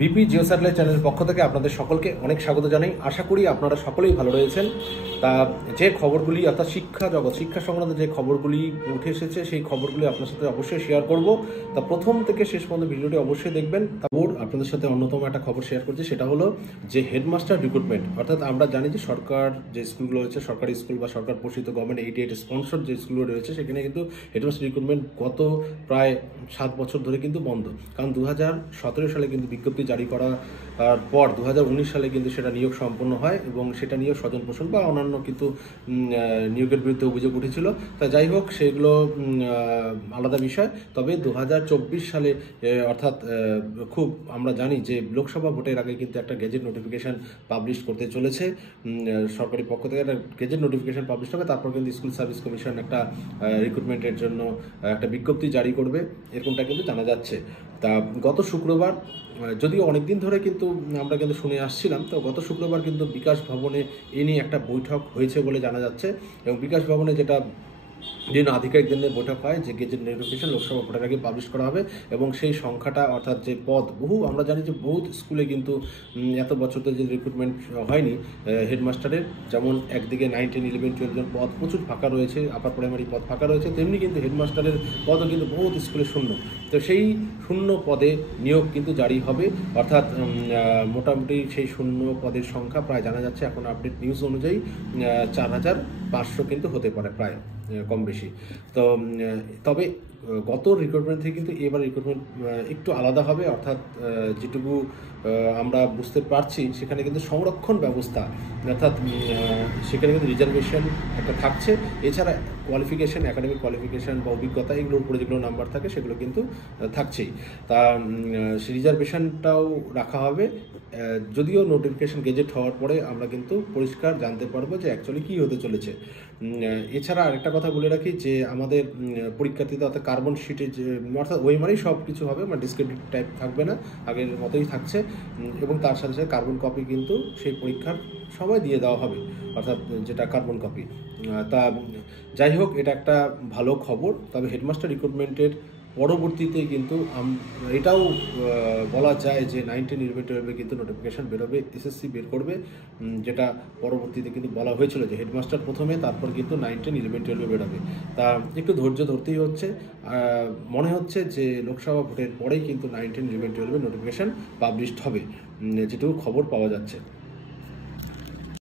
BP Jio satellite চ্যানেলের পক্ষ থেকে আপনাদের সকলকে অনেক স্বাগত জানাই। আশা করি আপনারা সকলেই ভালো রয়েছেন। তা যে খবরগুলি অর্থাৎ শিক্ষা জগৎ শিক্ষা সংক্রান্ত যে খবরগুলি উঠে এসেছে সেই খবরগুলি আপনার সাথে অবশ্যই শেয়ার করব। তা প্রথম থেকে শেষ পর্যন্ত ভিডিওটি অবশ্যই দেখবেন। তারপর আপনাদের সাথে অন্যতম একটা খবর শেয়ার করছি, সেটা হলো যে হেডমাস্টার রিক্রুটমেন্ট। অর্থাৎ আমরা জানি যে সরকার যে স্কুলগুলো রয়েছে, সরকারি স্কুল বা সরকার পোষিত গভর্নমেন্ট 88 স্পন্সর যে স্কুলগুলো রয়েছে, সেখানে কিন্তু হেডমাস্টার রিক্রুটমেন্ট গত প্রায় 7 বছর ধরে কিন্তু বন্ধ। কারণ 2017 সালে কিন্তু বিজ্ঞপ্তি জারি করার পর 2019 সালে কিন্তু সেটা নিয়োগ সম্পন্ন হয় এবং সেটা নিয়ে স্বজন পোষণ বা অন্যান্য কিন্তু নিয়োগের বিরুদ্ধে অভিযোগ উঠেছিল। তা যাই হোক, সেগুলো আলাদা বিষয়। তবে 2024 সালে অর্থাৎ খুব আমরা জানি যে লোকসভা ভোটের আগে কিন্তু একটা গেজেট নোটিফিকেশন পাবলিশ করতে চলেছে সরকারি পক্ষ থেকে। একটা গেজেট নোটিফিকেশন পাবলিশ হবে, তারপর কিন্তু স্কুল সার্ভিস কমিশন একটা রিক্রুটমেন্টের জন্য একটা বিজ্ঞপ্তি জারি করবে, এরকমটা কিন্তু জানা যাচ্ছে। তা গত শুক্রবার, যদিও অনেকদিন ধরে কিন্তু আমরা কিন্তু শুনে আসছিলাম, তো গত শুক্রবার কিন্তু বিকাশ ভবনে এ নিয়ে একটা বৈঠক হয়েছে বলে জানা যাচ্ছে। এবং বিকাশ ভবনে যেটা আধিকারিকদের নিয়ে বৈঠক হয় যে গেজেট নোটিফিকেশন লোকসভা ভোটের আগে পাবলিশ করা হবে এবং সেই সংখ্যাটা অর্থাৎ যে পদ আমরা জানি যে বহুত স্কুলে কিন্তু এত বছর ধরে যে রিক্রুটমেন্ট হয়নি হেডমাস্টারের, যেমন একদিকে 9, 10, 11, 12 জন পদ প্রচুর ফাঁকা রয়েছে, আপার প্রাইমারি পদ ফাঁকা রয়েছে, তেমনি কিন্তু হেডমাস্টারের পদও কিন্তু বহুত স্কুলে শূন্য। তো সেই শূন্য পদে নিয়োগ কিন্তু জারি হবে, অর্থাৎ মোটামুটি সেই শূন্য পদের সংখ্যা প্রায় জানা যাচ্ছে এখন আপডেট নিউজ অনুযায়ী 4500 কিন্তু হতে পারে, প্রায় কম বেশি। তো তবে গত রিক্রুটমেন্ট থেকে কিন্তু এবার রিক্রুটমেন্ট একটু আলাদা হবে, অর্থাৎ যেটুকু আমরা বুঝতে পারছি সেখানে কিন্তু সংরক্ষণ ব্যবস্থা, অর্থাৎ সেখানে কিন্তু রিজার্ভেশন একটা থাকছে। এছাড়া কোয়ালিফিকেশান, একাডেমিক কোয়ালিফিকেশান বা অভিজ্ঞতা, এগুলোর উপরে যেগুলো নাম্বার থাকে সেগুলো কিন্তু থাকছেই। তা সেই রিজার্ভেশনটাও রাখা হবে। যদিও নোটিফিকেশান গেজেট হওয়ার পরে আমরা কিন্তু পরিষ্কার জানতে পারবো যে অ্যাকচুয়ালি কী হতে চলেছে। এছাড়া আরেকটা কথা বলে রাখি যে আমাদের পরীক্ষার্থীদের অর্থাৎ কার্বন শিটে যে অর্থাৎ ওইমারেই সব কিছু হবে, মানে ডিসক্রিপটিভ টাইপ থাকবে না, আগের মতোই থাকছে। এবং তার সাথে সাথে কার্বন কপি কিন্তু সেই পরীক্ষার সময় দিয়ে দেওয়া হবে, অর্থাৎ যেটা কার্বন কপি। তা যাই হোক, এটা একটা ভালো খবর। তবে হেডমাস্টার রিক্রুটমেন্টের পরবর্তীতে কিন্তু এটাও বলা যায় যে 9, 10, 11, 12 কিন্তু নোটিফিকেশান বেরোবে, এসএসসি বের করবে, যেটা পরবর্তীতে কিন্তু বলা হয়েছিল যে হেডমাস্টার প্রথমে, তারপর কিন্তু 9, 10, 11, 12 বেরোবে। তা একটু ধৈর্য ধরতেই হচ্ছে। মনে হচ্ছে যে লোকসভা ভোটের পরেই কিন্তু 9, 10, 11, 12 নোটিফিকেশান পাবলিশড হবে, যেটুকু খবর পাওয়া যাচ্ছে।